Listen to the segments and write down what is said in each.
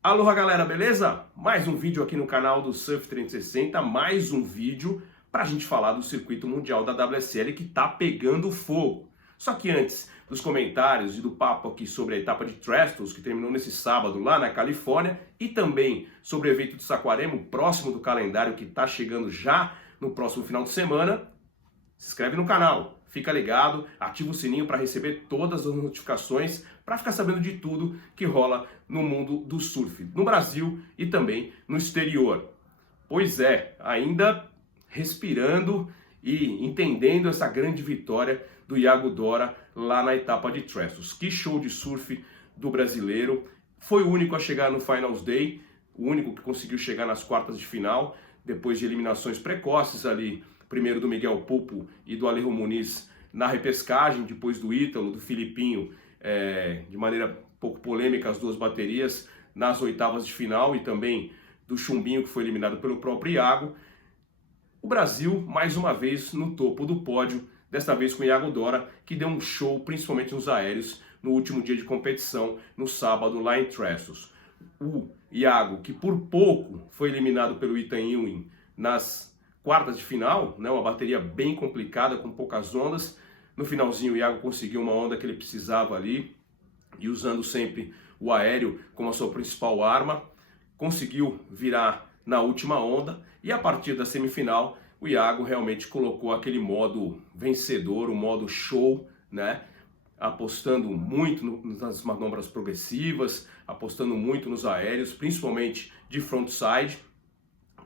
Aloha galera, beleza? Mais um vídeo aqui no canal do Surf 360, mais um vídeo para a gente falar do circuito mundial da WSL que tá pegando fogo. Só que antes dos comentários e do papo aqui sobre a etapa de Trestles que terminou nesse sábado lá na Califórnia e também sobre o evento de Saquarema, próximo do calendário que tá chegando já no próximo final de semana, se inscreve no canal, fica ligado, ativa o sininho para receber todas as notificações, para ficar sabendo de tudo que rola no mundo do surf, no Brasil e também no exterior. Pois é, ainda respirando e entendendo essa grande vitória do Iago Dora lá na etapa de Trestles. Que show de surf do brasileiro, foi o único a chegar no Finals Day, o único que conseguiu chegar nas quartas de final, depois de eliminações precoces ali, primeiro do Miguel Pupo e do Alejo Muniz na repescagem, depois do Ítalo, do Filipinho, de maneira pouco polêmica, as duas baterias nas oitavas de final, e também do Chumbinho, que foi eliminado pelo próprio Iago. O Brasil, mais uma vez, no topo do pódio, desta vez com o Iago Dora, que deu um show, principalmente nos aéreos, no último dia de competição, no sábado, lá em Trestles. O Iago, que por pouco foi eliminado pelo Ethan Ewing nas quartas de final, né, uma bateria bem complicada, com poucas ondas. No finalzinho o Iago conseguiu uma onda que ele precisava ali, e usando sempre o aéreo como a sua principal arma, conseguiu virar na última onda, e a partir da semifinal o Iago realmente colocou aquele modo vencedor, o modo show, né? Apostando muito nas manobras progressivas, apostando muito nos aéreos, principalmente de frontside,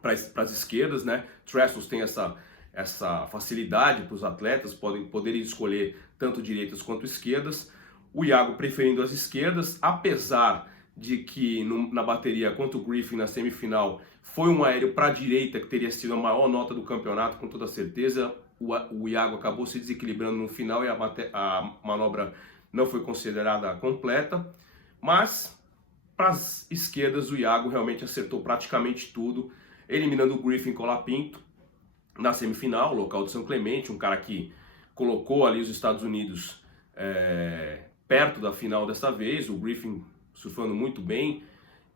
para as esquerdas, né? Trestles tem essa facilidade para os atletas poderem escolher tanto direitas quanto esquerdas. O Iago preferindo as esquerdas, apesar de que na bateria contra o Griffin na semifinal foi um aéreo para a direita que teria sido a maior nota do campeonato, com toda certeza. O Iago acabou se desequilibrando no final e a manobra não foi considerada completa, mas para as esquerdas o Iago realmente acertou praticamente tudo, eliminando o Griffin Colapinto na semifinal, local de São Clemente, um cara que colocou ali os Estados Unidos perto da final desta vez, o Griffin surfando muito bem,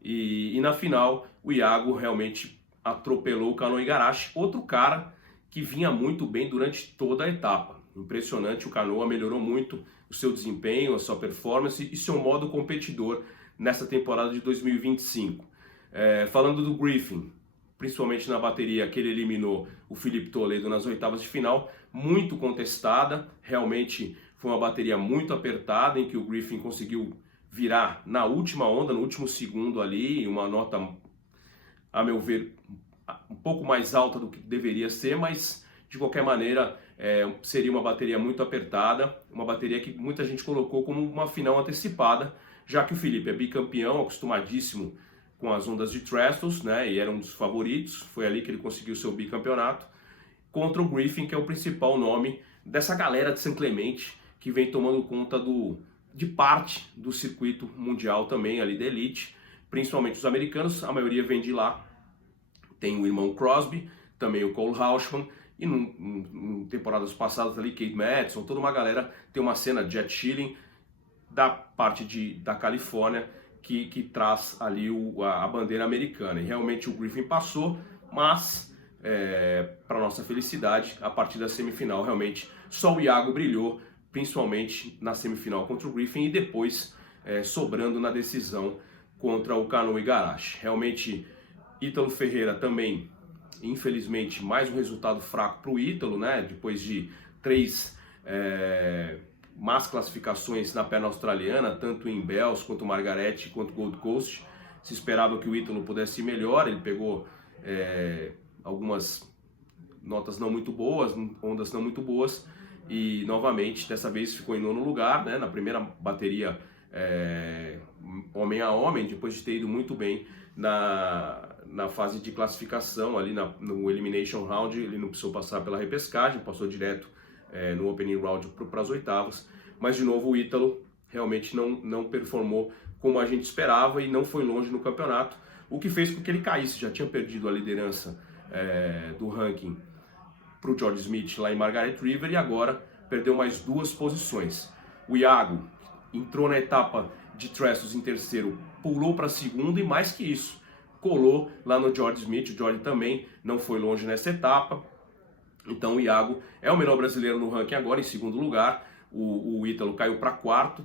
e na final o Iago realmente atropelou o Kanoa Igarashi, outro cara que vinha muito bem durante toda a etapa. Impressionante, o Kanoa melhorou muito o seu desempenho, a sua performance e seu modo competidor nessa temporada de 2025. Falando do Griffin, principalmente na bateria que ele eliminou o Filipe Toledo nas oitavas de final, muito contestada, realmente foi uma bateria muito apertada, em que o Griffin conseguiu virar na última onda, no último segundo ali, uma nota, a meu ver, um pouco mais alta do que deveria ser, mas de qualquer maneira seria uma bateria muito apertada, uma bateria que muita gente colocou como uma final antecipada, já que o Filipe é bicampeão, acostumadíssimo com as ondas de Trestles, né, e era um dos favoritos, foi ali que ele conseguiu o seu bicampeonato, contra o Griffin, que é o principal nome dessa galera de São Clemente, que vem tomando conta de parte do circuito mundial também, ali da elite, principalmente os americanos, a maioria vem de lá. Tem o irmão Crosby, também o Cole Houshman, e em temporadas passadas ali, Kate Madison, toda uma galera, tem uma cena Jet Schilling, da parte da Califórnia, que traz ali a bandeira americana. E realmente o Griffin passou, mas para nossa felicidade, a partir da semifinal, realmente só o Iago brilhou, principalmente na semifinal contra o Griffin, e depois sobrando na decisão contra o Kanoa Igarashi. Realmente, Ítalo Ferreira também, infelizmente, mais um resultado fraco para o Ítalo, né? Depois de 3 más classificações na perna australiana, tanto em Bells quanto Margaret quanto Gold Coast. Se esperava que o Ítalo pudesse ir melhor, ele pegou algumas notas não muito boas, ondas não muito boas, e novamente, dessa vez ficou em nono lugar, né, na primeira bateria homem a homem, depois de ter ido muito bem na fase de classificação, ali no Elimination Round. Ele não precisou passar pela repescagem, passou direto no Opening Round para as oitavas, mas de novo o Ítalo realmente não performou como a gente esperava e não foi longe no campeonato, o que fez com que ele caísse. Já tinha perdido a liderança do ranking para o George Smith lá em Margaret River, e agora perdeu mais 2 posições. O Iago entrou na etapa de Trestles em terceiro pulou para segundo e mais que isso, colou lá no George Smith. O George também não foi longe nessa etapa. Então o Iago é o melhor brasileiro no ranking agora, em segundo lugar. O Ítalo caiu para quarto,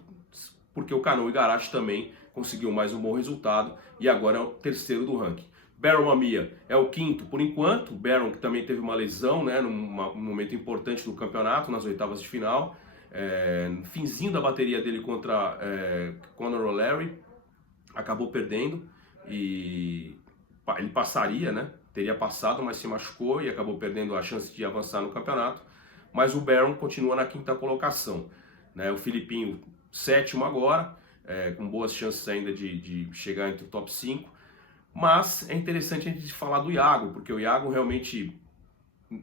porque o Kanoa Igarashi também conseguiu mais um bom resultado e agora é o terceiro do ranking. Baron Mamiya é o quinto por enquanto. O Baron, que também teve uma lesão, né, num momento importante do campeonato, nas oitavas de final. No finzinho da bateria dele contra Conor O'Leary, acabou perdendo e ele passaria, né? Teria passado, mas se machucou e acabou perdendo a chance de avançar no campeonato. Mas o Baron continua na quinta colocação, né? O Filipinho, sétimo agora, com boas chances ainda de chegar entre o top 5. Mas é interessante a gente falar do Iago, porque o Iago realmente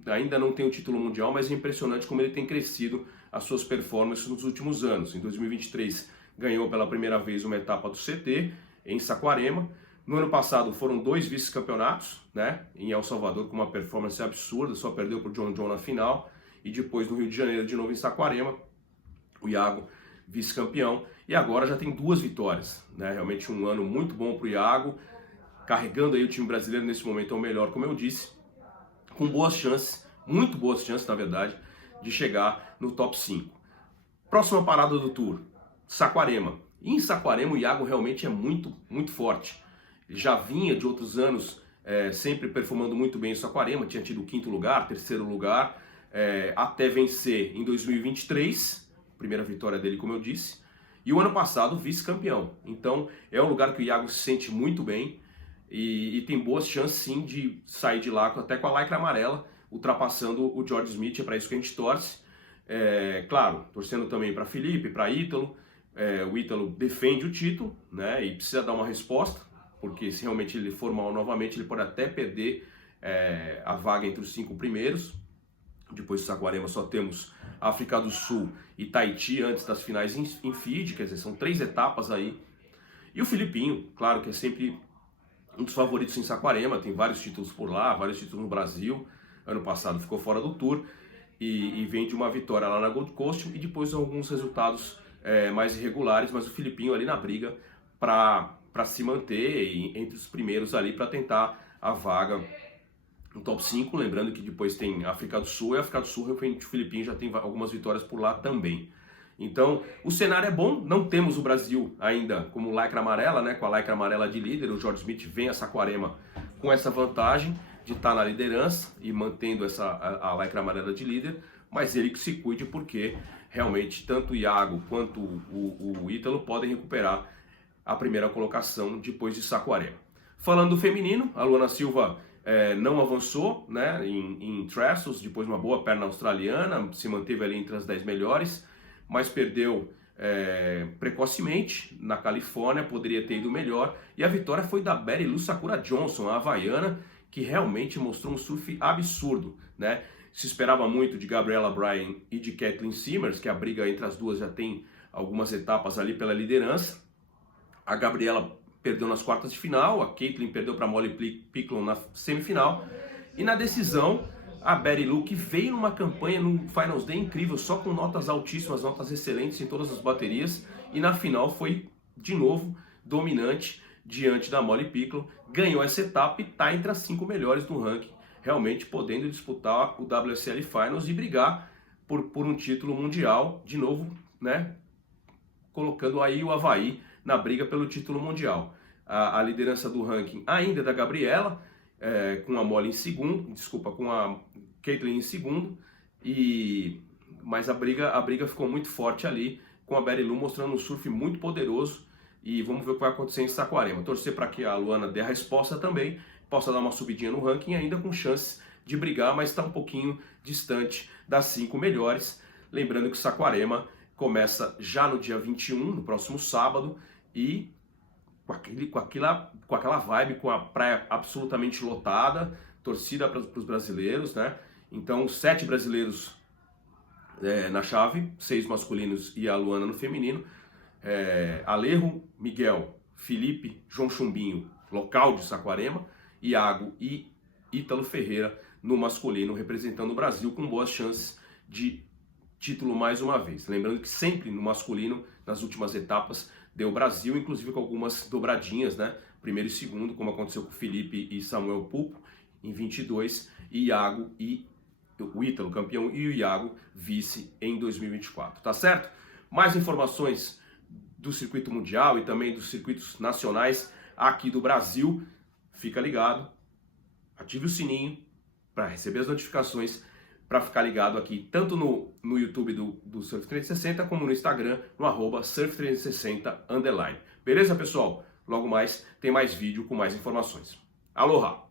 ainda não tem o título mundial, mas é impressionante como ele tem crescido as suas performances nos últimos anos. Em 2023 ganhou pela primeira vez uma etapa do CT em Saquarema. No ano passado foram 2 vice-campeonatos, né, em El Salvador, com uma performance absurda, só perdeu para o John na final. E depois no Rio de Janeiro, de novo em Saquarema, o Iago vice-campeão. E agora já tem 2 vitórias, né, realmente um ano muito bom para o Iago, carregando aí o time brasileiro nesse momento ao melhor, como eu disse, com boas chances, muito boas chances na verdade, de chegar no top 5. Próxima parada do Tour, Saquarema. E em Saquarema o Iago realmente é muito, muito forte. Ele já vinha de outros anos sempre performando muito bem em Saquarema, tinha tido 5º lugar, 3º lugar, até vencer em 2023, primeira vitória dele, como eu disse, e o ano passado vice-campeão. Então é um lugar que o Iago se sente muito bem e tem boas chances sim de sair de lá até com a lycra amarela, ultrapassando o George Smith. É para isso que a gente torce. Claro, torcendo também para Felipe, para Ítalo. O Ítalo defende o título, né, e precisa dar uma resposta, porque se realmente ele for mal novamente, ele pode até perder a vaga entre os 5 primeiros. Depois do Saquarema só temos África do Sul e Tahiti antes das finais em Fiji, quer dizer, são 3 etapas aí. E o Filipinho, claro que é sempre um dos favoritos em Saquarema, tem vários títulos por lá, vários títulos no Brasil. Ano passado ficou fora do Tour e vem de uma vitória lá na Gold Coast e depois alguns resultados mais irregulares, mas o Filipinho ali na briga para se manter entre os primeiros ali, para tentar a vaga no top 5, lembrando que depois tem a África do Sul, e a África do Sul, o Filipinho já tem algumas vitórias por lá também. Então, o cenário é bom, não temos o Brasil ainda como lycra amarela, né, com a lycra amarela de líder. O George Smith vem a Saquarema com essa vantagem de estar na liderança e mantendo a lycra amarela de líder, mas ele que se cuide, porque realmente tanto o Iago quanto o Ítalo podem recuperar a primeira colocação depois de Saquarema. Falando do feminino, a Luana Silva não avançou, né, em Trestles, depois de uma boa perna australiana, se manteve ali entre as 10 melhores, mas perdeu precocemente na Califórnia, poderia ter ido melhor. E a vitória foi da Betty Lou Sakura Johnson, a havaiana, que realmente mostrou um surf absurdo, né? Se esperava muito de Gabriela Bryan e de Kathleen Simmers, que a briga entre as duas já tem algumas etapas ali pela liderança. A Gabriela perdeu nas quartas de final, a Kathleen perdeu para Molly Picklum na semifinal, e na decisão a Betty Lou, que veio numa campanha no Finals Day incrível, só com notas altíssimas, notas excelentes em todas as baterias, e na final foi de novo dominante diante da Molly Picklum, ganhou essa etapa e está entre as 5 melhores do ranking, realmente podendo disputar o WSL Finals e brigar por um título mundial, de novo, né, colocando aí o Havaí na briga pelo título mundial. A liderança do ranking ainda é da Gabriela, com a Molly em segundo, com a Kathleen em segundo, mas a briga ficou muito forte ali, com a Betty Lou mostrando um surf muito poderoso, e vamos ver o que vai acontecer em Saquarema. Torcer para que a Luana dê a resposta também, possa dar uma subidinha no ranking, ainda com chances de brigar, mas está um pouquinho distante das 5 melhores. Lembrando que Saquarema começa já no dia 21, no próximo sábado, e com aquela vibe, com a praia absolutamente lotada, torcida para os brasileiros, né? Então, 7 brasileiros na chave, 6 masculinos e a Luana no feminino. Alejo, Miguel, Felipe, João Chumbinho, local de Saquarema, Iago e Ítalo Ferreira no masculino, representando o Brasil com boas chances de título mais uma vez. Lembrando que sempre no masculino, nas últimas etapas, deu Brasil, inclusive com algumas dobradinhas, né? Primeiro e segundo, como aconteceu com Felipe e Samuel Pulpo em 22, e Iago e o Ítalo campeão e o Iago vice em 2024, tá certo? Mais informações do circuito mundial e também dos circuitos nacionais aqui do Brasil, fica ligado, ative o sininho para receber as notificações, para ficar ligado aqui tanto no YouTube do Surf 360 como no Instagram, no @surf360 _. Beleza, pessoal? Logo mais tem mais vídeo com mais informações. Aloha!